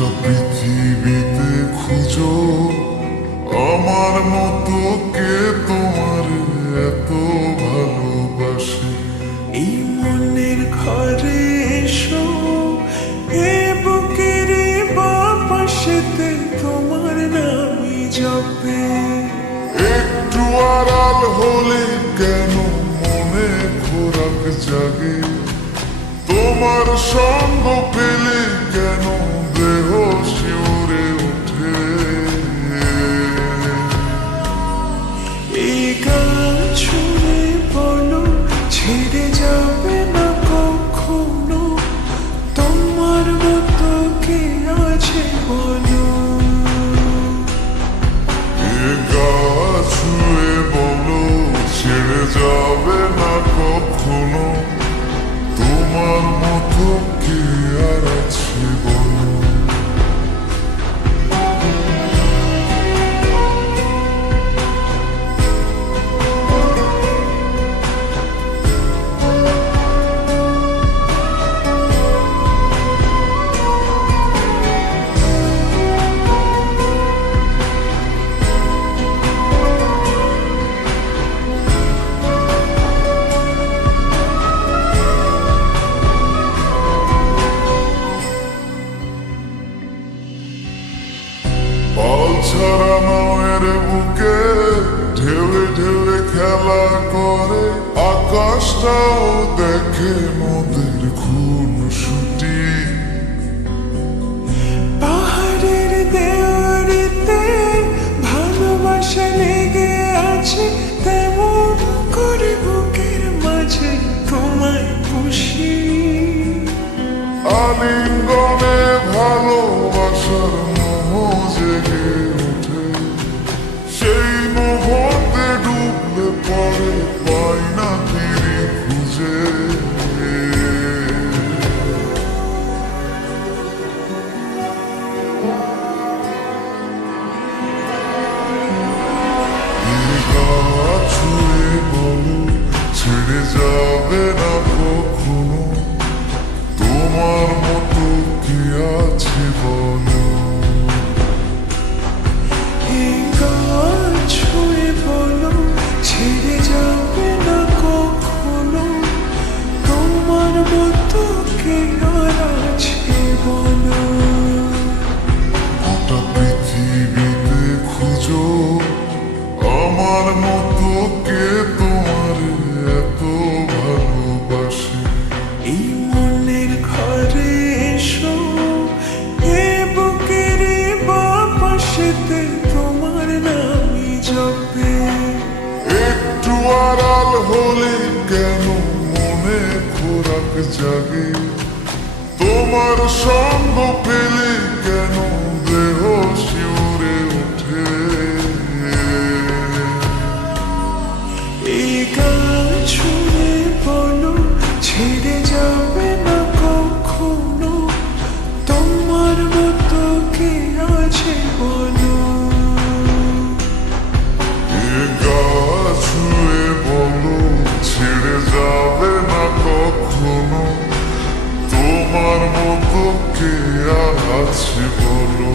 গোটা পৃথিবীতে খুঁজো আমার মতো কে তোমার এত ভালোবাসে। এই মনের ঘরে এসো, এ বুকের বাপাশেতে তোমার নামই জপে। একটু আড়াল হলে কেন মনে খোরাক জাগে, তোমার সঙ্গ পেলে কেন দেহ শিউরে ওঠে। এই গান শুনে বলো ছেড়ে যাবে না কখনো, তোমার মতো কে আছে বলো। এ গা ছুঁয়ে বলো ছেড়ে যাবে না কখনো, তোমার মতো কে আর আছে বলো। পাল ছাড়া নামের বুকে ঢেউে ঢেউে খেলা করে, আকাশটাও দেখে নদীর খুন ছুটি। পাহাড়ের দেওয়ারিতে ভালোবাসা লেগে আছে, তেমন করে বুকের মাঝে তোমায় খুশি। আলিঙ্গনে ভালোবাসার মোহ জেগে ওঠে, সেই মোহতে ডুবলে পরে পাই না ফিরে খুঁজে। ছুঁয়ে বলো ছেড়ে যাবে না কখনো, তোমার মতো কি আছে বলো। এই গান ছুঁয়ে বলো ছেড়ে যাবে না কখনো, তোমার মতো কে আর আছে বলো। গোটা পৃথিবীতে খুঁজো আমার মতো কে তোমার এত ভালোবাসে। এই মনের ঘরে এসো, এ বুকের বাপাশেতে তোমার নামই জপে। একটু আড়াল হলে কেন মনে খোরাক জাগে, তোমার সঙ্গ পেলে কেন দেহ শিউরে ওঠে। এই গান শুনে বলো ছেড়ে যাবে না কখনো, তোমার মতো কে আছে বলো। এ গা ছুঁয়ে বলো ছেড়ে যাবে না কখনো, তোমার মতো কে আর আছে বলো।